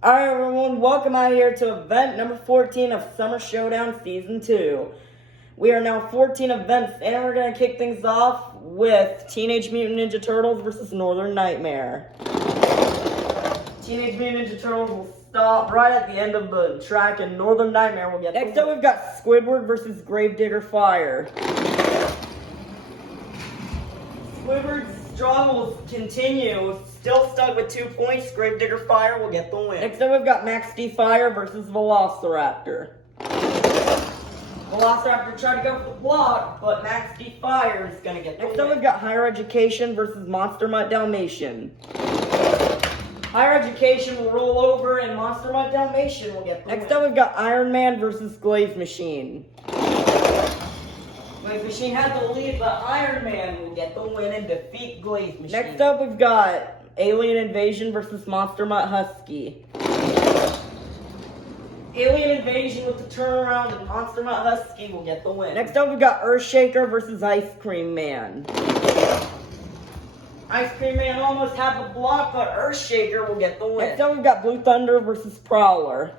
Alright everyone, welcome out here to event number 14 of Summer Showdown Season 2. We are now 14 events, and we're going to kick things off with Teenage Mutant Ninja Turtles versus Northern Nightmare. Teenage Mutant Ninja Turtles will stop right at the end of the track, and Northern Nightmare will get Next up, we've got Squidward versus Gravedigger Fire. Squidward's struggles continue. Still stuck with 2 points. Gravedigger Fire will get the win. Next up, we've got Max D Fire versus Velociraptor. Velociraptor tried to go for the block, but Max D Fire is going to get the win. Next up, we've got Higher Education versus Monster Mutt Dalmatian. Higher Education will roll over, and Monster Mutt Dalmatian will get the win. Next up, we've got Iron Man versus Glaze Machine. Glaze Machine had the lead, but Iron Man will get the win and defeat Glaze Machine. Next up, we've got Alien Invasion versus Monster Mutt Husky. Alien Invasion with the turnaround, and Monster Mutt Husky will get the win. Next up, we've got Earthshaker versus Ice Cream Man. Ice Cream Man almost had the block, but Earthshaker will get the win. Next up, we've got Blue Thunder versus Prowler.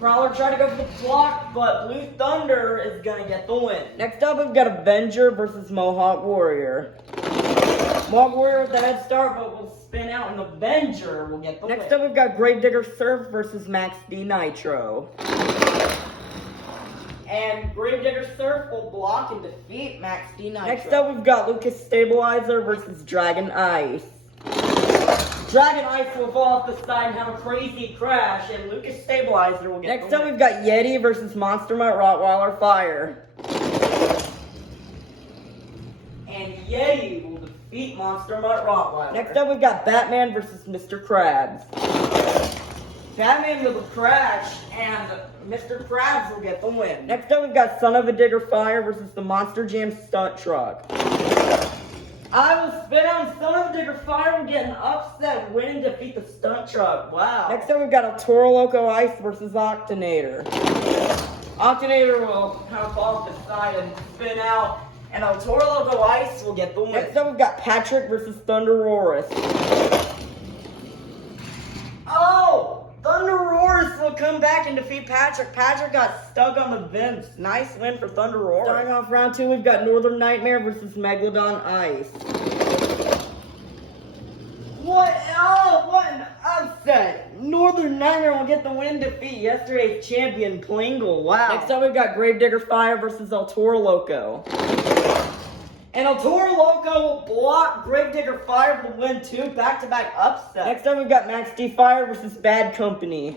Prowler tried to go for the block, but Blue Thunder is going to get the win. Next up, we've got Avenger versus Mohawk Warrior. Mohawk Warrior with the head start, but will spin out, and Avenger will get the win. Next up, we've got Gravedigger Surf versus Max D Nitro. And Gravedigger Surf will block and defeat Max D Nitro. Next up, we've got Lucas Stabilizer versus Dragon Ice. Dragon Ice will fall off the side and have a crazy crash, and Lucas Stabilizer will get Next up, we've got Yeti versus Monster Mutt Rottweiler Fire. And Yeti will defeat Monster Mutt Rottweiler. Next up, we've got Batman versus Mr. Krabs. Batman will crash, and Mr. Krabs will get the win. Next up, we've got Son of a Digger Fire versus the Monster Jam Stunt Truck. I will spin out, Son of a Digger Fire will get an upset win and defeat the Stunt Truck. Wow. Next up, we've got El Toro Loco Ice versus Octonator. Octonator will kind of fall off the side and spin out, and El Toro Loco Ice will get the win. Next up, we've got Patrick versus Thunderosaurus. Oh! Thunderosaurus will come back and defeat Patrick. Patrick got stuck on the vents. Nice win for Thunderosaurus. Starting off round 2, we've got Northern Nightmare versus Megalodon Ice. What? Oh, what an upset. Northern Nightmare will get the win to defeat yesterday's champion, Plingle. Wow. Next up, we've got Gravedigger Fire versus El Toro Loco. And El Toro Loco will block Gravedigger Fire to win 2 back-to-back upsets. Next up, we've got Max D Fire versus Bad Company.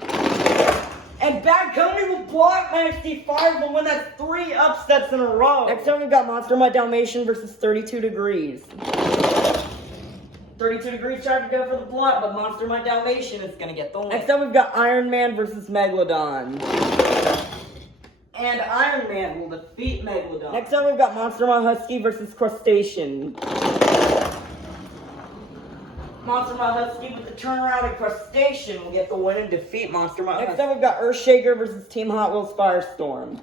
And Bad Company will block Max D Fire to win. That's 3 upsets in a row. Next up, we've got Monster Mutt Dalmatian versus 32 Degrees. 32 Degrees tried to go for the block, but Monster Mutt Dalmatian is going to get the win. Next up, we've got Iron Man versus Megalodon. And Iron Man will defeat Megalodon. Next up, we've got Monster Mutt Husky versus Crustacean. Monster Mutt Husky with the turnaround, and Crustacean will get the win and defeat Monster Mutt Husky. Next up, we've got Earthshaker versus Team Hot Wheels Firestorm.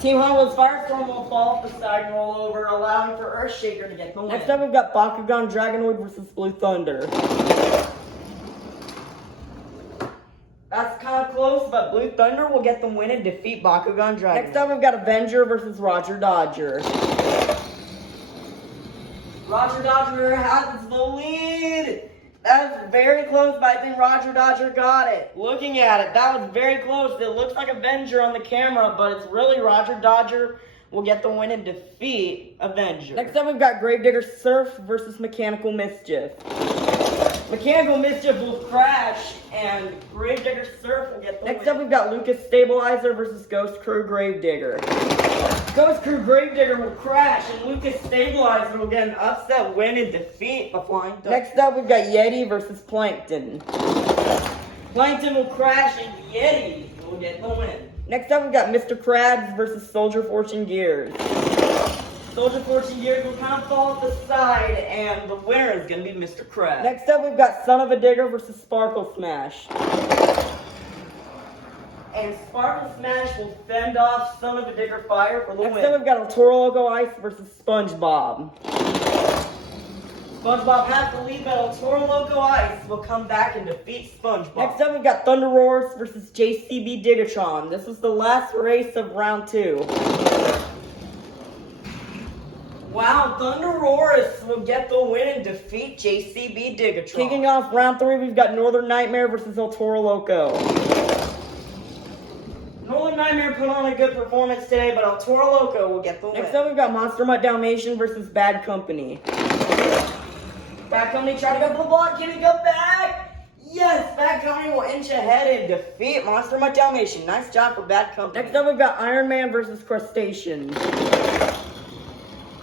Team Hot Wheels Firestorm will fall off the side and roll over, allowing for Earthshaker to get the win. Next up, we've got Bakugan Dragonoid versus Blue Thunder. That's kind of close, but Blue Thunder will get the win and defeat Bakugan Dragon. Next up, we've got Avenger versus Roger Dodger. Roger Dodger has the lead. That was very close, but I think Roger Dodger got it. Looking at it, that was very close. It looks like Avenger on the camera, but it's really Roger Dodger will get the win and defeat Avenger. Next up, we've got Gravedigger Surf versus Mechanical Mischief. Mechanical Mischief will crash, and Gravedigger Surf will get the win. Next up, we've got Lucas Stabilizer versus Ghost Crew Gravedigger. Ghost Crew Gravedigger will crash, and Lucas Stabilizer will get an upset win and defeat the Flying Duck. Next up, we've got Yeti versus Plankton. Plankton will crash, and Yeti will get the win. Next up, we've got Mr. Krabs versus Soldier Fortune Gears. Soldier Fortune Gears will kind of fall off the side, and the winner is going to be Mr. Krabs. Next up, we've got Son of a Digger versus Sparkle Smash. And Sparkle Smash will fend off Son of a Digger Fire for the win. Next up, we've got El Toro Loco Ice versus SpongeBob. SpongeBob has the lead, but El Toro Loco Ice will come back and defeat SpongeBob. Next up, we've got Thunder Roars versus JCB Digatron. This is the last race of round 2. Wow, Thunder Roars will get the win and defeat JCB Digatron. Kicking off round 3, we've got Northern Nightmare versus El Toro Loco. Northern Nightmare put on a good performance today, but El Toro Loco will get the win. Next up, we've got Monster Mutt Dalmatian versus Bad Company. Bad Company try to go for the block. Can he go back? Yes, Bad Company will inch ahead and defeat Monster Mutt Dalmatian. Nice job for Bad Company. Next up, we've got Iron Man versus Crustacean.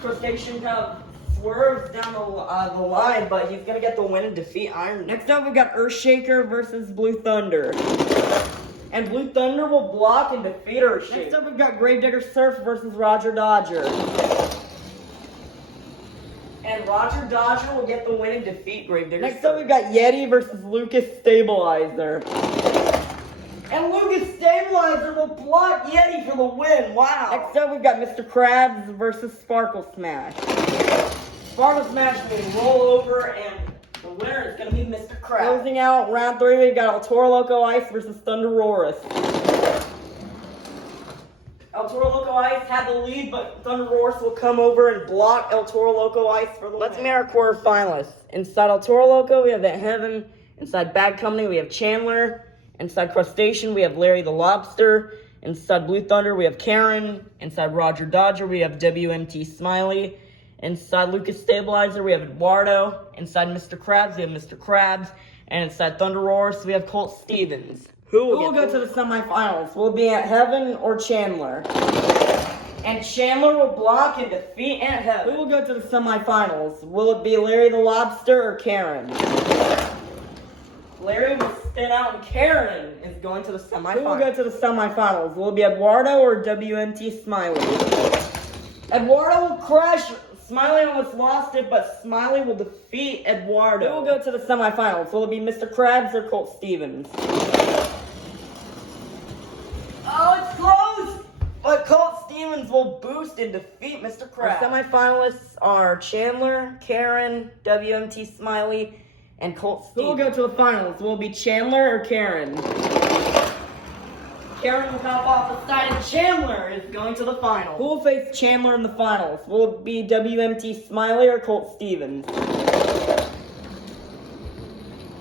Crustacean kind of swerves down the line, but he's going to get the win and defeat Iron Man. Next up, we've got Earthshaker versus Blue Thunder. And Blue Thunder will block and defeat Earthshaker. Next up, we've got Gravedigger Surf versus Roger Dodger. And Roger Dodger will get the win and defeat Gravedigger. Next up, we've got Yeti versus Lucas Stabilizer. And Lucas Stabilizer will block Yeti for the win. Wow. Next up, we've got Mr. Krabs versus Sparkle Smash. Sparkle Smash will roll over, and the winner is going to be Mr. Krabs. Closing out round 3, we've got El Toro Loco Ice versus Thunder Roars. El Toro Loco Ice had the lead, but Thunder Roars will come over and block El Toro Loco Ice for the win. Let's meet our quarterfinalists. Inside El Toro Loco, we have At Heaven. Inside Bad Company, we have Chandler. Inside Crustacean, we have Larry the Lobster. Inside Blue Thunder, we have Karen. Inside Roger Dodger, we have WMT Smiley. Inside Lucas Stabilizer, we have Eduardo. Inside Mr. Krabs, we have Mr. Krabs. And inside Thunder Roars, we have Colt Stevens. Who will go to the semifinals? Will it be At Heaven or Chandler? And Chandler will block and defeat At Heaven. Who will go to the semifinals? Will it be Larry the Lobster or Karen? Larry will spin out and Karen is going to the semifinals. Who will go to the semifinals? Will it be Eduardo or WMT Smiley? Eduardo will crush. Smiley almost lost it, but Smiley will defeat Eduardo. Who will go to the semifinals? Will it be Mr. Krabs or Colt Stevens? Oh, it's close! But Colt Stevens will boost and defeat Mr. Krabs. Our semifinalists are Chandler, Karen, WMT Smiley, and Colt Stevens. Who will go to the finals? Will it be Chandler or Karen? Karen will come off the side, and Chandler is going to the finals. Who will face Chandler in the finals? Will it be WMT Smiley or Colt Stevens?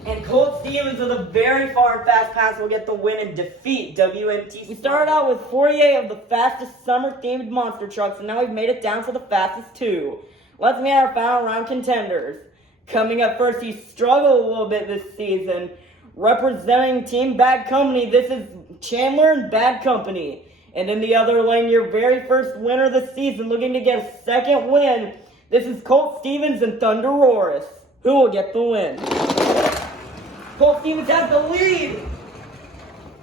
And Colt Stevens with a very far and fast pass will get the win and defeat WMT Smiley. We started out with 48 of the fastest summer-themed monster trucks, and now we've made it down to the fastest 2. Let's meet our final round contenders. Coming up first, he struggled a little bit this season. Representing Team Bad Company, this is Chandler and Bad Company. And in the other lane, your very first winner of the season, looking to get a second win, this is Colt Stevens and Thunder Roars. Who will get the win? Colt Stevens has the lead,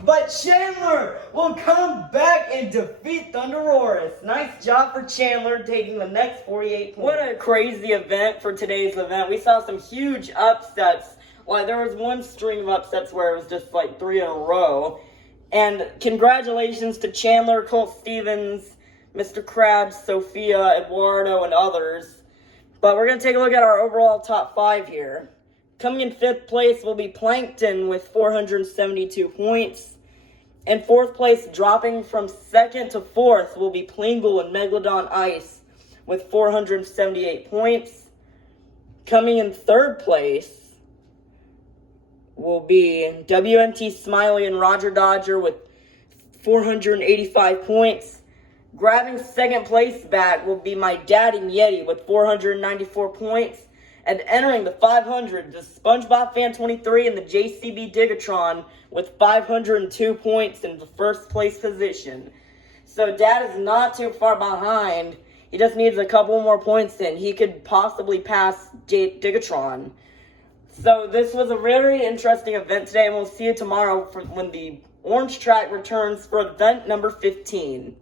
but Chandler will come back and defeat Thunder Roars. Nice job for Chandler taking the next 48 points. What a crazy event for today's event. We saw some huge upsets. Like, there was one string of upsets where it was just like 3 in a row. And congratulations to Chandler, Colt Stevens, Mr. Krabs, Sophia, Eduardo, and others. But we're going to take a look at our overall top 5 here. Coming in 5th place will be Plankton with 472 points. In 4th place, dropping from 2nd to 4th, will be Plingle and Megalodon Ice with 478 points. Coming in 3rd place will be WMT Smiley and Roger Dodger with 485 points. Grabbing 2nd place back will be My Dad and Yeti with 494 points. And entering the 500, the SpongeBob Fan 23 and the JCB Digatron with 502 points in the 1st place position. So Dad is not too far behind. He just needs a couple more points in. He could possibly pass Digatron. So this was a very interesting event today, and we'll see you tomorrow when the orange track returns for event number 15.